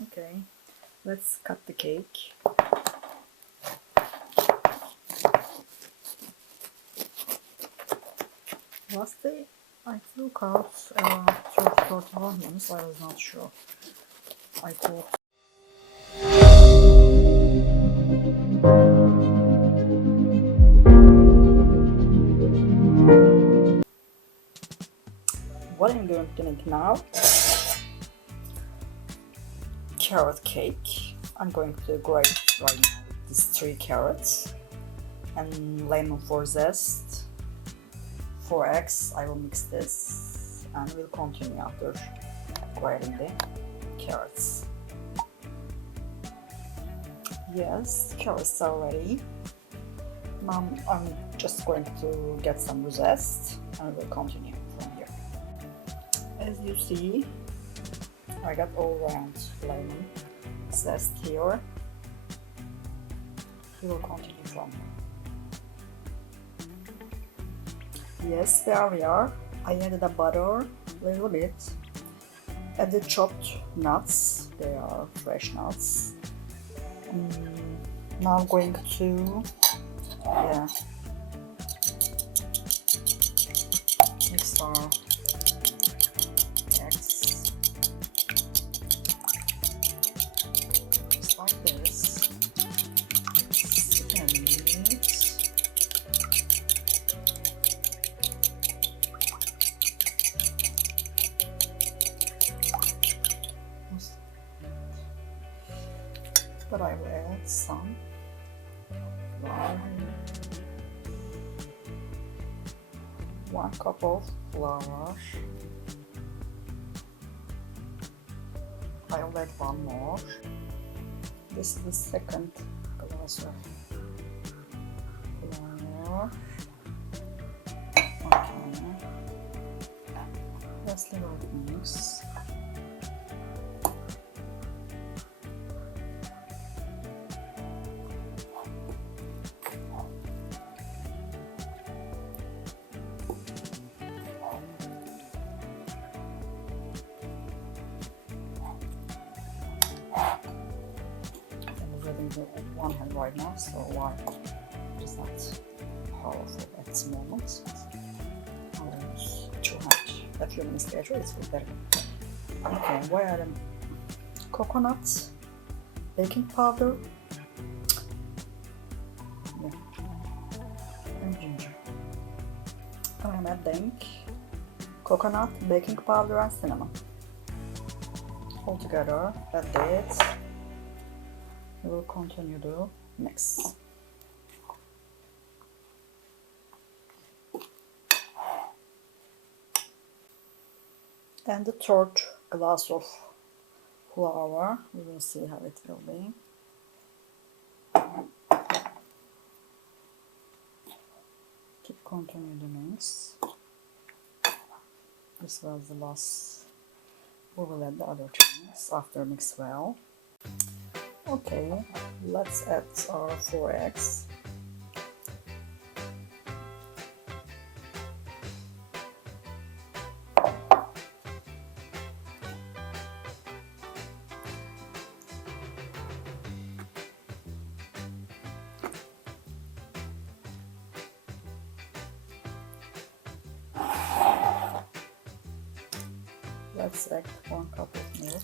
Okay, let's cut the cake. Last day I took out 30 onions. I was not sure. I thought what I'm going to make now, carrot cake. I'm going to grate right now these 3 carrots and lemon for zest. 4 eggs. I will mix this and we'll continue after grating the carrots. Yes, carrots are ready. Now I'm just going to get some zest and we'll continue from here. As you see, I got all round lemon zest here. We will continue from here. Yes, there we are. I added the butter a little bit. Added chopped nuts. They are fresh nuts. Now I'm going to mix our eggs just like this. And mix. But I will add some flour here. 1 cup of flour. I will add 1 more. This is the second glass of flour. Okay. Let's leave it mix. One hand right now, so why is that powerful at this moment? I'll use 2 hands. A few minutes later, it's better. Okay, why are them? Coconut, baking powder, and ginger. I'm adding coconut, baking powder, and cinnamon. All together, add it. We will continue to mix. And the 3rd glass of flour, we will see how it will be. Keep continuing the mix. This was the last. We will add the other things after mix well. Okay, let's add our 4 eggs. Let's add 1 cup of milk.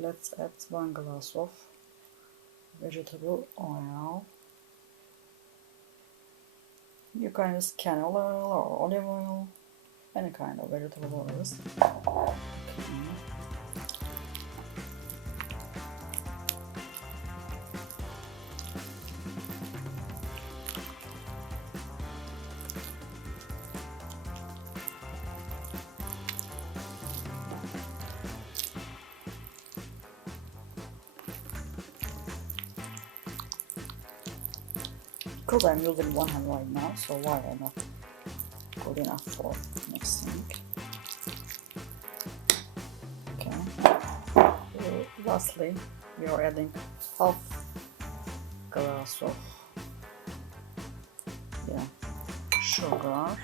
Let's add 1 glass of vegetable oil. You can use canola oil or olive oil, any kind of vegetable oils. Okay. Because I'm using one hand right now, so why am I not good enough for mixing? Okay. Lastly, we are adding half glass of sugar.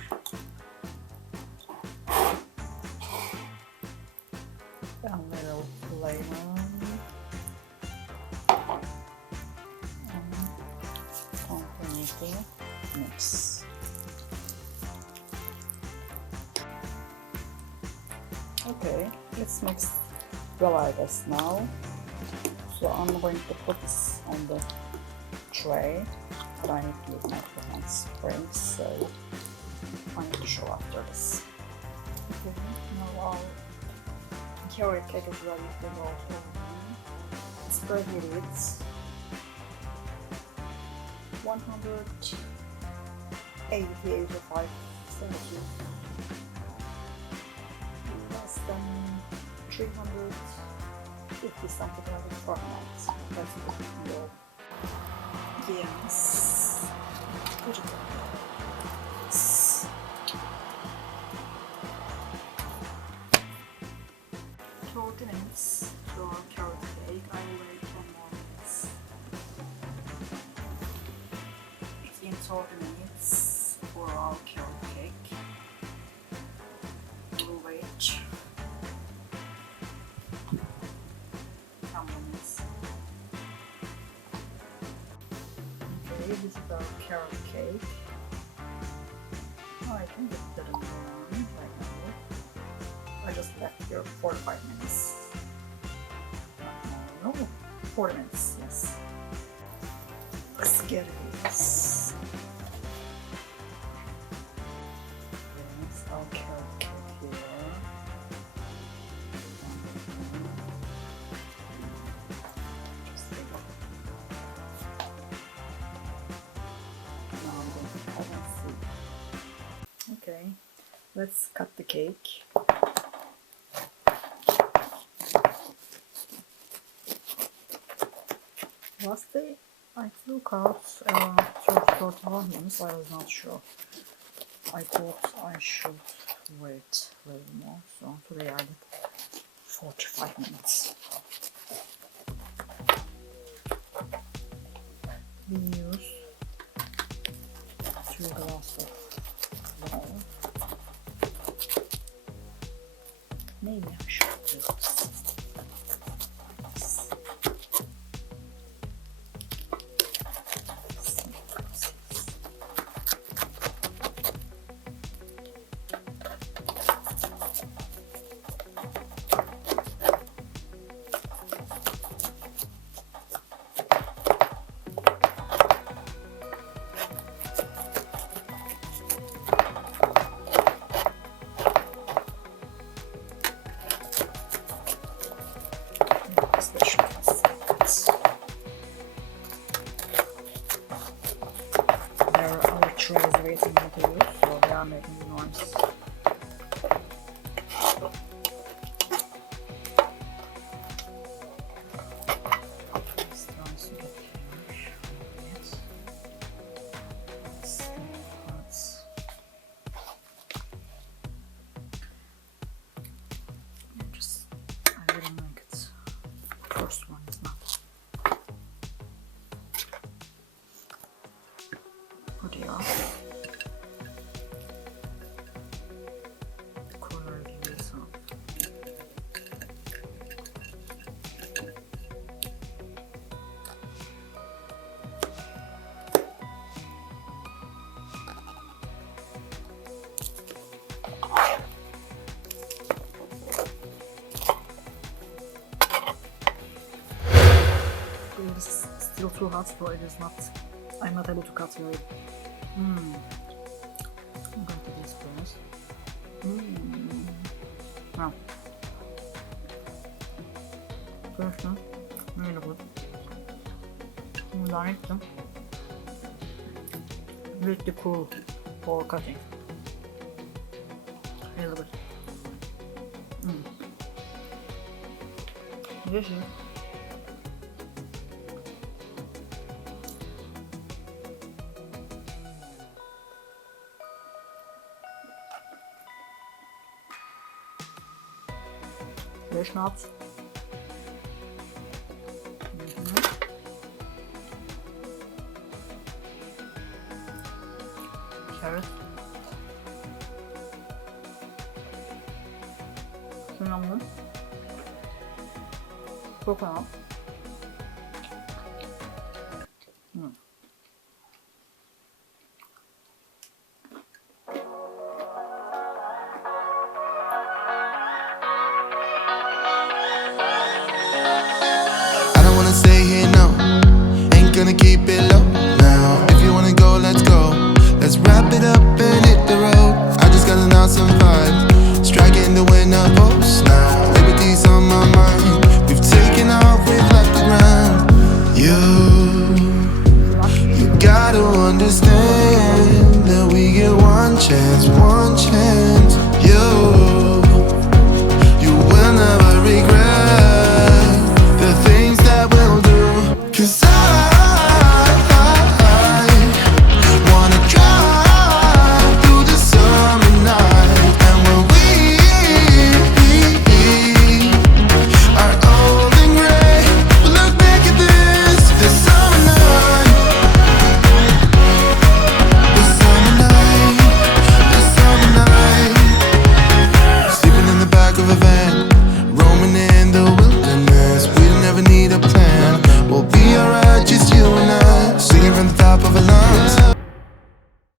A little lemon. Continue to mix. Okay, it's mixed well, I guess now. So I'm going to put this on the tray, but I need to leave my hand spring, so I need to show after this. Okay, now our carrot cake is ready to go for spread it 180, 85, 70, less than 350 something like that Fahrenheit. That's the deal. Yes. Put it on. 40 minutes to our carrot cake. I will wait 10 more minutes. It's been 40 minutes for our carrot cake. We'll wait 10 minutes. Okay, this is our carrot cake. Oh, I think it's better than right now. I just left here 45 minutes. No, 40 minutes, yes. Let's get this. Yes, our carrot cake here. Just take it. Now I'm going to cut and see. Okay, let's cut the cake. Last day I took out 30 onions. I was not sure. I thought I should wait a little more, so today I did 45 minutes. We use 2 glasses of flour. Maybe I should do this. Tray is waiting to do, so they are making noise. I really like it. The first one is not. Put it off. The color is off. It is still too hot, so it is not. I'm not able to cut very. I'm going to do this first. Wow. First one, really good. I like them. Really cool for cutting. Really good. This is. Fish nuts. Carrot. cinnamon. Coconut. I don't wanna stay here, no. Ain't gonna keep it low now. If you wanna go, let's go. Let's wrap it up and hit the road. I just got an awesome vibe, striking the winner post now. Liberty's on my mind. We've taken off, we've left the ground. You gotta understand that we get one chance, one chance. You will never regret the things that we'll do. 'Cause